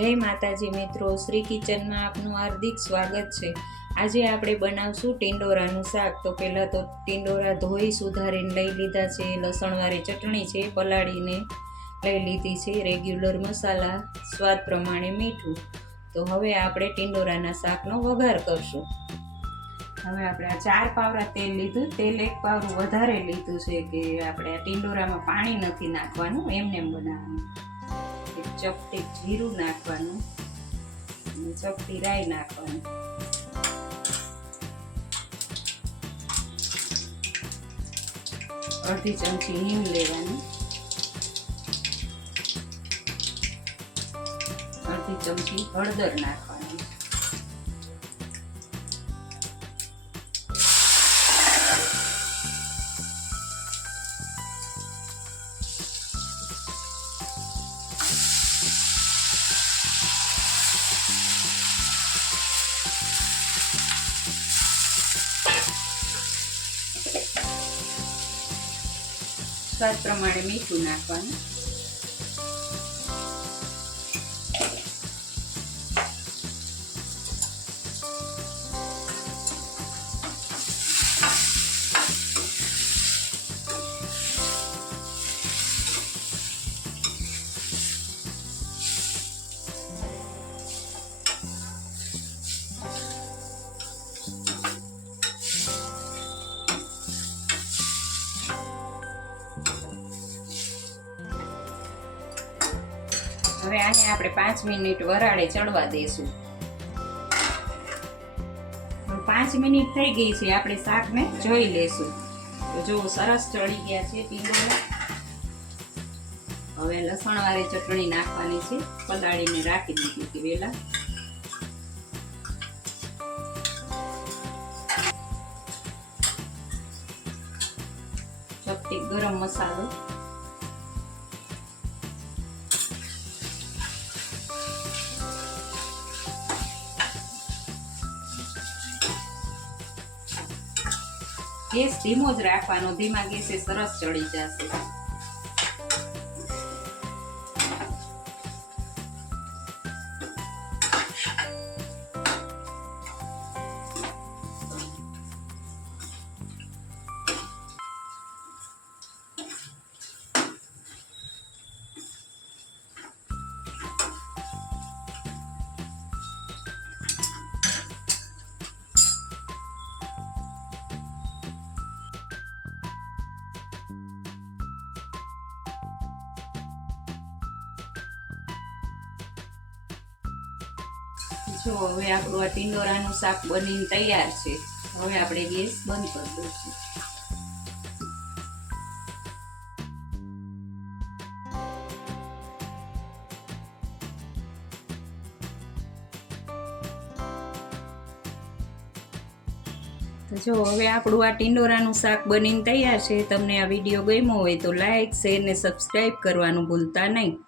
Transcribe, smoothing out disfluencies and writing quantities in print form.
જય માતાજી મિત્રો, શ્રી કિચનમાં આપનું હાર્દિક સ્વાગત છે। આજે આપણે બનાવશું ટીંડોરાનું શાક। તો પહેલાં તો ટીંડોરા ધોઈ સુધારીને લઈ લીધા છે। લસણવાળી ચટણી છે, પલાળીને લઈ લીધી છે, રેગ્યુલર મસાલા, સ્વાદ પ્રમાણે મીઠું। તો હવે આપણે ટીંડોરાના શાકનો વઘાર કરશું। હવે આપણે આ 4 પાવરા તેલ લીધું। તેલ 1 પાવરું વધારે લીધું છે કે આપણે આ ટીંડોરામાં પાણી નથી નાખવાનું, એમને એમ બનાવવાનું। ચપટી જીરું નાખવાનું, ચપટી રાઈ નાખવાનું, અડધી ચમચી હિંગ લેવાની, અડધી ચમચી હળદર નાખવાની, સ્વાદ પ્રમાણે મીઠું નાખવાનું, હવે આને આપણે 5 મિનિટ વરાળે ચડવા દઈશું। 5 મિનિટ થઈ ગઈ છે, આપણે શાકને જોઈ લેશું। તો જો સરસ ચડી ગયા છે ટીંડોરા। હવે લસણવાળી ચટણી નાખવાની છે, પલાળીને રાખી દીધી હતી વેલા। ચપટી ગરમ મસાલો, ગેસ ધીમો જ રાખવાનો, ધીમા ગેસે સરસ ચડી જશે। જો હવે આપણું આ ટીંડોરાનું શાક બનીને તૈયાર છે। હવે આપણે ગેસ બંધ કરી દઈશું। તો જો હવે આપણું આ ટીંડોરાનું શાક બનીને તૈયાર છે। તમને આ વિડીયો ગમ્યો હોય તો લાઈક, શેર ને સબસ્ક્રાઈબ કરવાનું ભૂલતા નહીં।